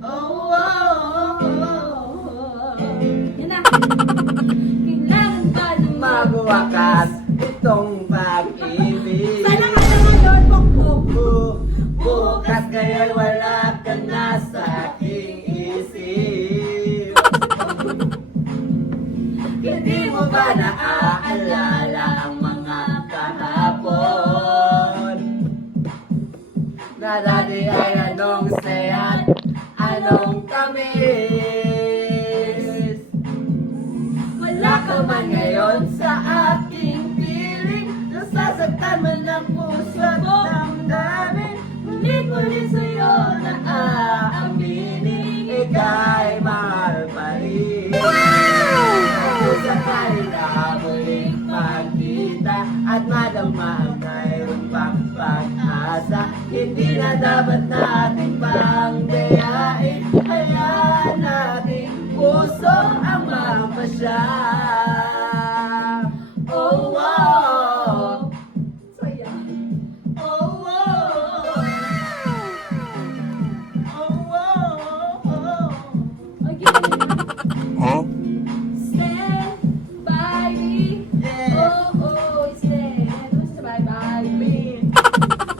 Oh, yan na. Kailangan pa ng Magwakas itong pag-ibig. Sana ka na ngayon, Pokpok. Bukas ngayon wala ka na sa aking isip. Hindi mo ba naaalala ang mga kahapon? Na dati ay anong saya't anong tamis. Wala ka man ngayon sa aking piling, nasasaktan man ang puso at damdamin. Muli-muli sa'yo na aaminin, ika'y mahal pa rin. Kung sakali na muling magkita at madama ang mayroong pang pag-asa, hindi na dapat natin pang gayain. Hayaan natin puso ang mapasya. Oh, wow! Saya. Oh, wow! Oh, wow! Ay, ganyan na. Stand by me. Yes. Stand by me.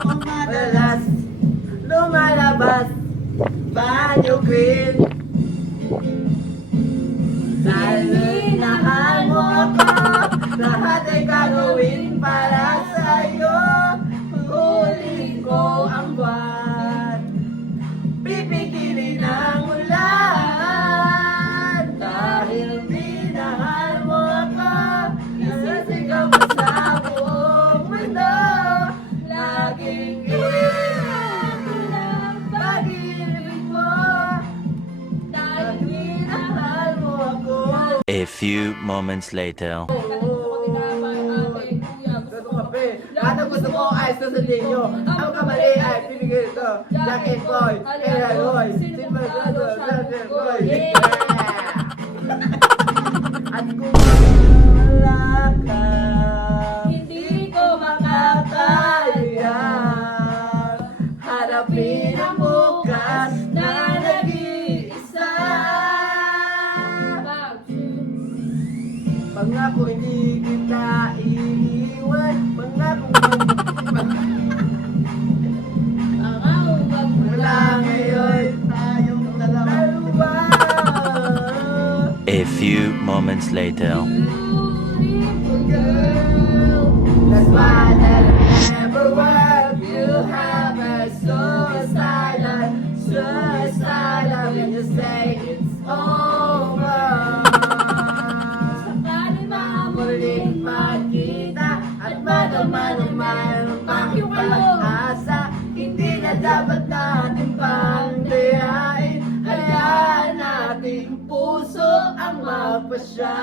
Madalas lumalabas banyo queen. Dahil minahal mo ako, lahat ay gagawin para sa'yo. Huliin ko ang buwan, pipigilin ang ulan. Dahil minahal mo ako, nasasigaw mo sa buong mundo. Laging iwan ko ng pag-ibig mo, dahil minahal mo ako. A few moments later. Lahat ng gusto ko ay susundin nyo. Ang kamali ay pinigil ko. Jack and Boy, Ella Roy, Silverado, Jack and Boy. At kung wala ka, Hindi ko makakaya harapin ang bukas na nag-iisa. Pangako hindi kita iiwan. Pangako wala ngayon tayong dalawa. A few moments later. Beautiful girl. That's why that I never want you have a suicidal when you say it's over. Sakali Muling magkita at madama naman ang pag-asa. Hindi na dapat natin pang dayain. Hayaan nating puso ang magpasya.